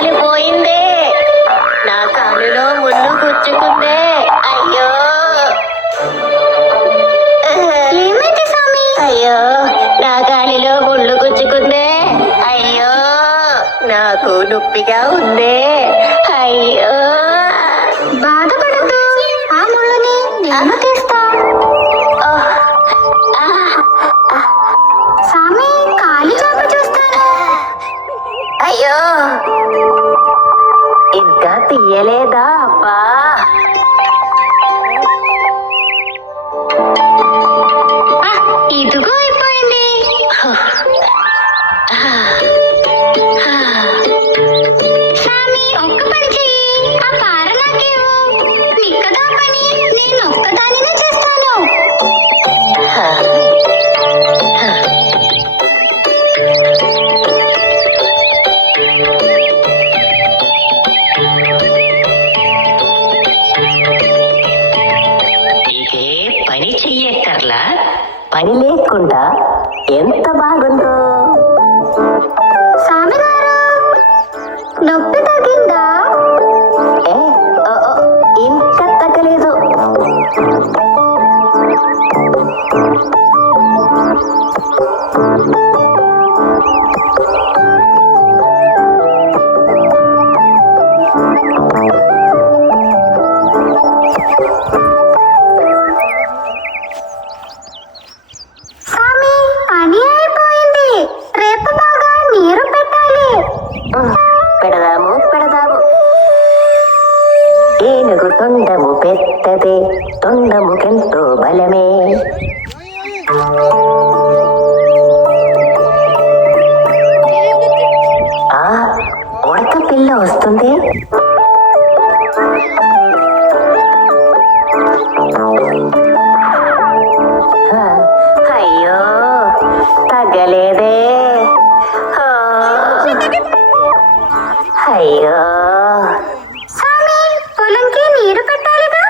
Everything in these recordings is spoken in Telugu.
కాలు పోయిందే, నా కాలులో ముళ్ళు గుచ్చుకుందే. అయ్యో ఏమైంది స్వామి? అయ్యో నా కాలిలో ముళ్ళు గుచ్చుకుందే. అయ్యో నాకు నొప్పిగా ఉందే. అయ్యో బాధపడద్దు, ఆ ముళ్ళని నేను తీస్తా. స్వామి కాలి చంప చూస్తాను. అయ్యో ఇంకా తీయలేదా అబ్బా? ఇదిగో అయిపోయింది. స్వామి ఒక్క పని చెయ్యి, ఆ పార నాకేవు. నీకదా పని, నేను ఒక్కదానినే చేస్తాను. ఇదే పని చెయ్యక్కర్లా, పని లేకుండా ఎంత బాగుందో. స్వామి గారు నొప్పి తగ్గిందా? ఏ ఓ, ఓ, ఇంకా తగ్గలేదు. స్వామి పని అయిపోయింది. రేపు బాగా నీరు పెట్టాలి. పెడదాము పెడదాము. ఏనుగు తొండము పెద్దదే, తొండముకెంతో బలమే. ఆ ఉడత పిల్ల వస్తుంది. ఆ, అయ్యో తగ్గలేదే. ఆ, అయ్యో స్వామి పొలంకి నీరు పెట్టాలిగా.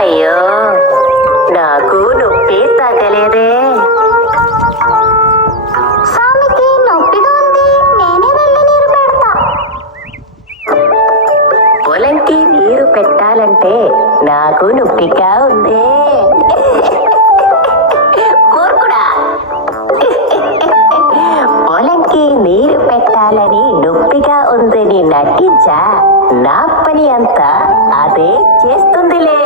అయ్యో నాకు నొప్పి తగ్గలేదే. స్వామికి నొప్పిగా ఉంది, నేనే వెళ్ళి నీరు పెడతా. పొలంకి నీరు పెట్టాలంటే నాకు నొప్పిగా ఉంది. మూర్ఖుడా. పొలంకి నీరు పెట్టాలని నొప్పిగా ఉందని నటించా, నా పని అంతా అదే చేస్తుందిలే.